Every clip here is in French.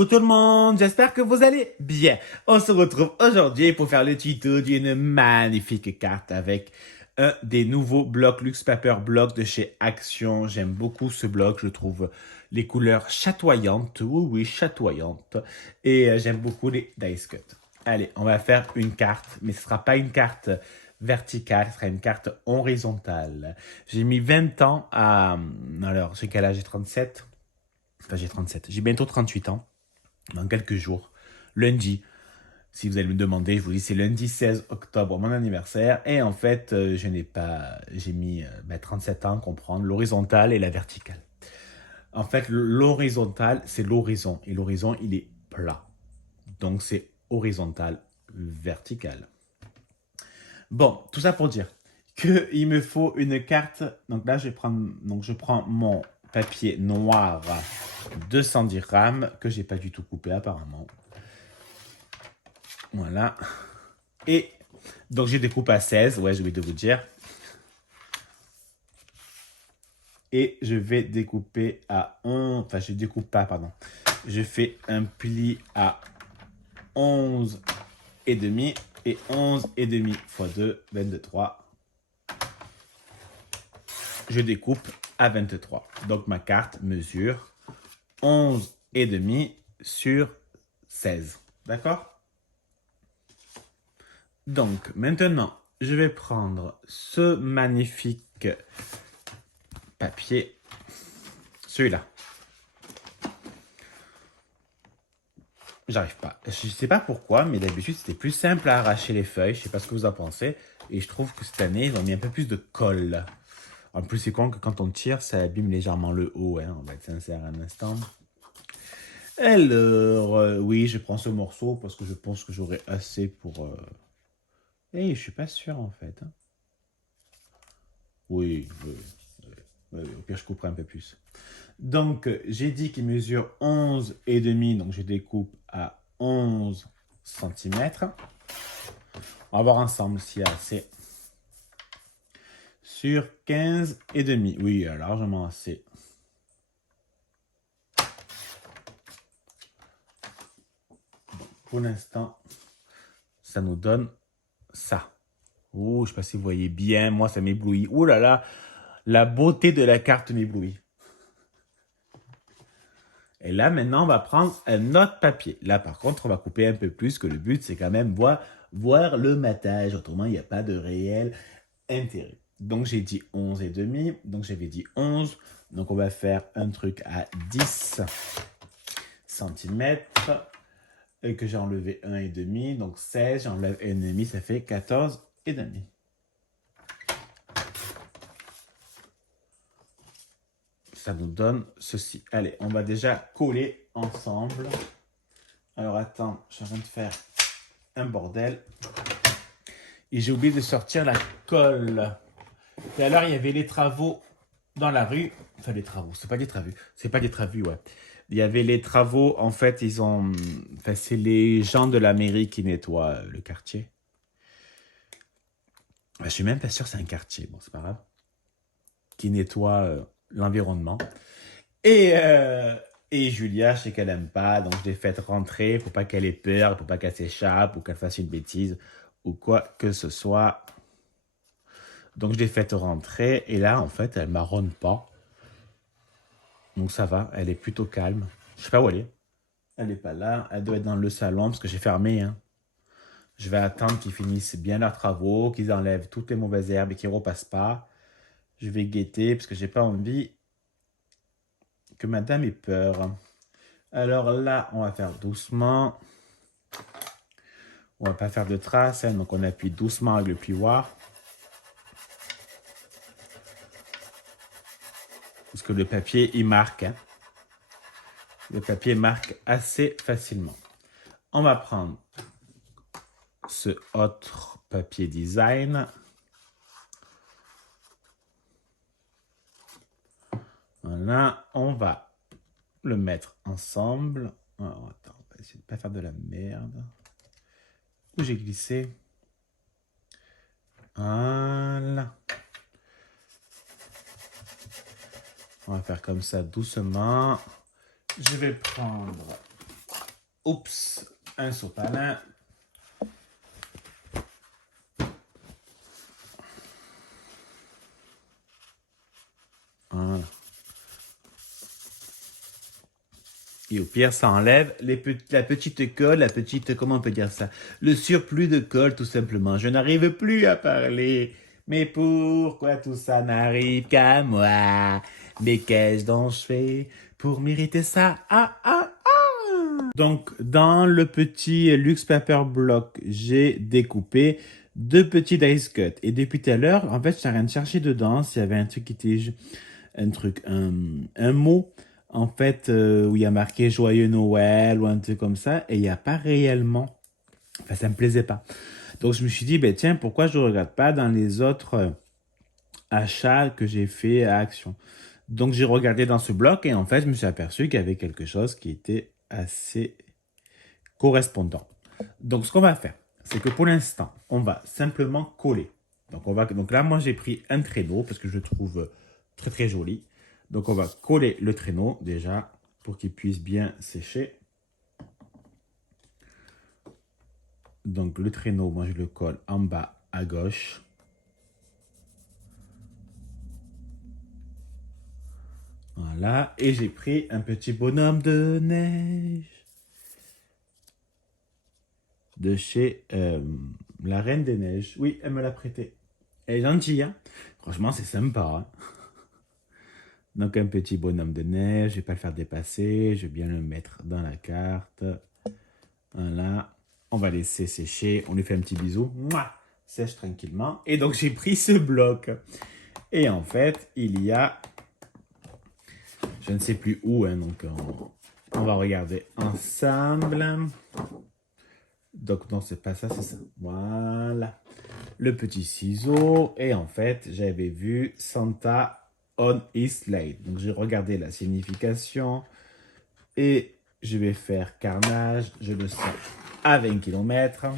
Coucou tout le monde, j'espère que vous allez bien. On se retrouve aujourd'hui pour faire le tuto d'une magnifique carte avec un des nouveaux blocs Luxe Paper Block de chez Action. J'aime beaucoup ce bloc, je trouve les couleurs chatoyantes, oui, chatoyantes. Et j'aime beaucoup les dice cut. Allez, on va faire une carte, mais ce ne sera pas une carte verticale, ce sera une carte horizontale. J'ai mis 20 ans à... Alors, j'ai quel âge? J'ai 37. Enfin, j'ai 37. J'ai bientôt 38 ans dans quelques jours, lundi. Si vous allez me demander, je vous dis c'est lundi 16 octobre, mon anniversaire. Et en fait, je n'ai pas, j'ai mis 37 ans à comprendre l'horizontale et la verticale. En fait, l'horizontale, c'est l'horizon. Et l'horizon, il est plat. Donc, c'est horizontal, vertical. Bon, tout ça pour dire qu'il me faut une carte. Donc là, je prends mon papier noir 210 grammes que j'ai pas du tout coupé apparemment. Voilà. Et donc, je découpe à 16. Ouais, j'ai oublié de vous dire. Et je vais découper à 11. Enfin, je découpe pas, pardon. Je fais un pli à 11 et demi. Et 11 et demi x 2, 23. Je découpe à 23. Donc, ma carte mesure 11 et demi sur 16. D'accord? Donc, maintenant, je vais prendre ce magnifique papier, celui-là. J'arrive pas. Je sais pas pourquoi, mais d'habitude, c'était plus simple à arracher les feuilles. Je sais pas ce que vous en pensez. Et je trouve que cette année, ils ont mis un peu plus de colle. En plus, c'est con que quand on tire, ça abîme légèrement le haut. Hein. On va être sincère un instant. Alors, oui, je prends ce morceau parce que je pense que j'aurai assez pour... Eh, je suis pas sûr, en fait. Hein. Oui, oui. Au pire, je couperai un peu plus. Donc, j'ai dit qu'il mesure 11 et demi, donc je découpe à 11 cm. On va voir ensemble s'il y a assez. Sur 15 et demi. Oui, il y a largement assez. Bon, pour l'instant, ça nous donne ça. Oh, je ne sais pas si vous voyez bien. Moi, ça m'éblouit. Oh là là, la beauté de la carte m'éblouit. Et là, maintenant, on va prendre un autre papier. Là, par contre, on va couper un peu plus, que le but, c'est quand même voir le matage. Autrement, il n'y a pas de réel intérêt. Donc, j'ai dit 11 et demi. Donc, j'avais dit 11. Donc, on va faire un truc à 10 cm. Et que j'ai enlevé 1 et demi. Donc, 16, j'enlève 1 et demi, ça fait 14 et demi. Ça nous donne ceci. Allez, on va déjà coller ensemble. Alors, attends, je suis en train de faire un bordel. Et j'ai oublié de sortir la colle. Et alors, il y avait les travaux dans la rue. Enfin, les travaux, c'est pas des travaux. C'est pas des travaux, ouais. Il y avait les travaux, en fait, ils ont... Enfin, c'est les gens de la mairie qui nettoient le quartier. Je suis même pas sûr que c'est un quartier, bon, c'est pas grave. Qui nettoie l'environnement. Et Julia, je sais qu'elle aime pas, donc je l'ai faite rentrer pour pas qu'elle ait peur, pour pas qu'elle s'échappe ou qu'elle fasse une bêtise ou quoi que ce soit. Donc je l'ai faite rentrer et là, en fait, elle marronne pas. Donc ça va, elle est plutôt calme. Je sais pas où elle est. Elle n'est pas là, elle doit être dans le salon parce que j'ai fermé. Hein. Je vais attendre qu'ils finissent bien leurs travaux, qu'ils enlèvent toutes les mauvaises herbes et qu'ils repassent pas. Je vais guetter parce que j'ai pas envie que madame ait peur. Alors là, on va faire doucement. On va pas faire de traces, hein, donc on appuie doucement avec le plioir. Parce que le papier, il marque. Hein. Le papier marque assez facilement. On va prendre ce autre papier design. Voilà, on va le mettre ensemble. Oh, attends, on va essayer de ne pas faire de la merde. Où j'ai glissé? Voilà. On va faire comme ça doucement. Je vais prendre Oups, un sopalin. Voilà. Et au pire, ça enlève la petite colle, comment on peut dire ça? Le surplus de colle, tout simplement. Je n'arrive plus à parler. Mais pourquoi tout ça n'arrive qu'à moi? Mais qu'est-ce dont je fais pour mériter ça? Ah, ah, ah! Donc, dans le petit Luxe Paper Block, j'ai découpé deux petits dice cuts. Et depuis tout à l'heure, en fait, j'étais en train de chercher dedans s'il y avait un truc qui était un mot, en fait, où il y a marqué Joyeux Noël ou un truc comme ça, et il n'y a pas réellement. Enfin, ça me plaisait pas. Donc, je me suis dit, ben tiens, pourquoi je ne regarde pas dans les autres achats que j'ai fait à Action. Donc, j'ai regardé dans ce bloc et en fait, je me suis aperçu qu'il y avait quelque chose qui était assez correspondant. Donc, ce qu'on va faire, c'est que pour l'instant, on va simplement coller. Donc là, moi, j'ai pris un traîneau parce que je le trouve très, très joli. Donc, on va coller le traîneau déjà pour qu'il puisse bien sécher. Donc, le traîneau, moi, je le colle en bas à gauche. Voilà. Et j'ai pris un petit bonhomme de neige de chez la Reine des Neiges. Oui, elle me l'a prêté. Elle est gentille, hein. Franchement, c'est sympa, hein. Donc, un petit bonhomme de neige, je ne vais pas le faire dépasser, je vais bien le mettre dans la carte. Voilà, on va laisser sécher, on lui fait un petit bisou. Mouah, sèche tranquillement. Et donc, j'ai pris ce bloc. Et en fait, il y a, je ne sais plus où, hein, donc on va regarder ensemble. Donc, non, c'est pas ça, c'est ça. Voilà. Le petit ciseau. Et en fait, j'avais vu Santa on his sleigh. Donc, j'ai regardé la signification. Et je vais faire carnage. Je le sens à 20 km.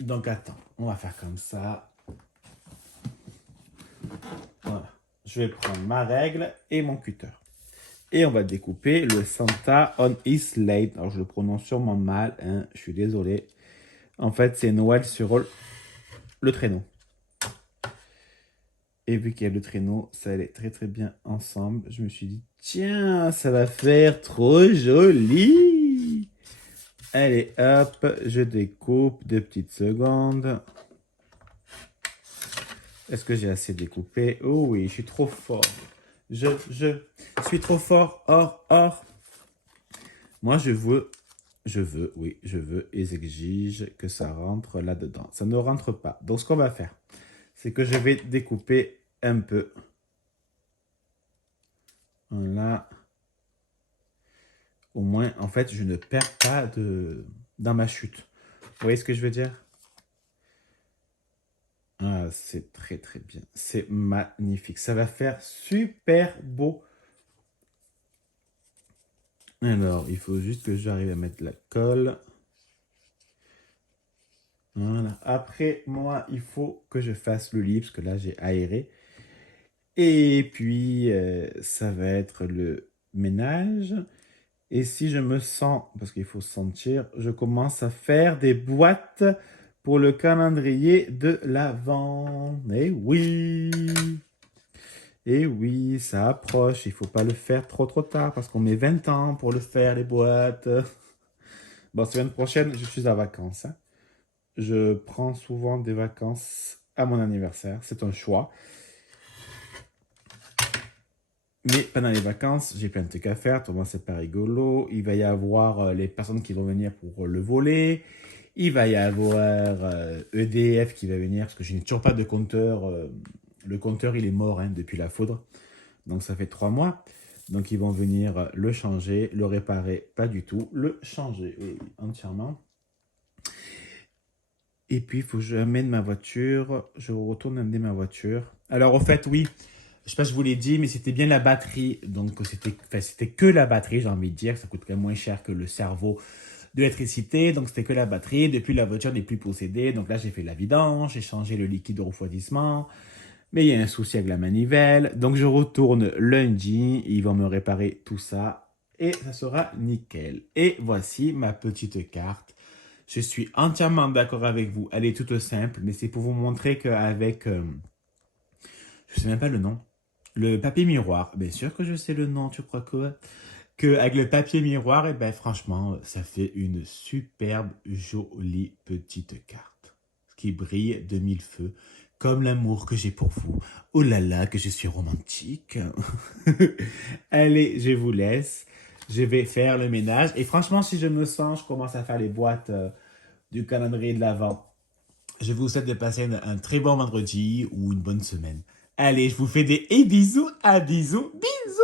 Donc, attends. On va faire comme ça. Voilà. Je vais prendre ma règle et mon cutter. Et on va découper le Santa on his sleigh. Alors, je le prononce sûrement mal, hein, je suis désolé. En fait, c'est Noël sur le traîneau. Et vu qu'il y a le traîneau, ça allait très très bien ensemble. Je me suis dit, tiens, ça va faire trop joli. Allez, hop, je découpe 2 petites secondes. Est-ce que j'ai assez découpé? Oh oui, je suis trop fort. Je suis trop fort. Or. Moi, je veux et j'exige que ça rentre là-dedans. Ça ne rentre pas. Donc, ce qu'on va faire, c'est que je vais découper un peu. Voilà. Au moins, en fait, je ne perds pas dans ma chute. Vous voyez ce que je veux dire? Ah, c'est très très bien. C'est magnifique. Ça va faire super beau. Alors, il faut juste que j'arrive à mettre la colle. Voilà. Après, moi, il faut que je fasse le lit, parce que là, j'ai aéré. Et puis, ça va être le ménage. Et si je me sens, parce qu'il faut sentir, je commence à faire des boîtes pour le calendrier de l'Avent. Eh oui! Et oui, ça approche. Il ne faut pas le faire trop tard parce qu'on met 20 ans pour le faire, les boîtes. Bon, semaine prochaine, je suis en vacances, hein. Je prends souvent des vacances à mon anniversaire. C'est un choix. Mais pendant les vacances, j'ai plein de trucs à faire. Tout le monde, c'est pas rigolo. Il va y avoir les personnes qui vont venir pour le voler. Il va y avoir EDF qui va venir parce que je n'ai toujours pas de compteur. Le compteur, il est mort, hein, depuis la foudre. Donc, ça fait 3 mois. Donc, ils vont venir le changer, le réparer, pas du tout, le changer, oui, entièrement. Et puis, il faut que j'amène ma voiture. Je retourne amener ma voiture. Alors, au fait, oui, je sais pas si je vous l'ai dit, mais c'était bien la batterie. Donc, c'était que la batterie, j'ai envie de dire. Ça coûte quand même moins cher que le cerveau de l'électricité. Donc, c'était que la batterie. Depuis, la voiture n'est plus possédée. Donc là, j'ai fait la vidange, j'ai changé le liquide de refroidissement. Mais il y a un souci avec la manivelle. Donc, je retourne lundi. Ils vont me réparer tout ça. et ça sera nickel. Et voici ma petite carte. Je suis entièrement d'accord avec vous. Elle est toute simple, mais c'est pour vous montrer qu'avec, je sais même pas le nom, le papier miroir, bien sûr que je sais le nom, tu crois que avec le papier miroir, et ben franchement, ça fait une superbe, jolie petite carte qui brille de mille feux, comme l'amour que j'ai pour vous. Oh là là, que je suis romantique. Allez, je vous laisse. Je vais faire le ménage. Et franchement, si je me sens, je commence à faire les boîtes du calendrier de l'Avent. Je vous souhaite de passer un très bon vendredi ou une bonne semaine. Allez, je vous fais des bisous, à bisous, bisous.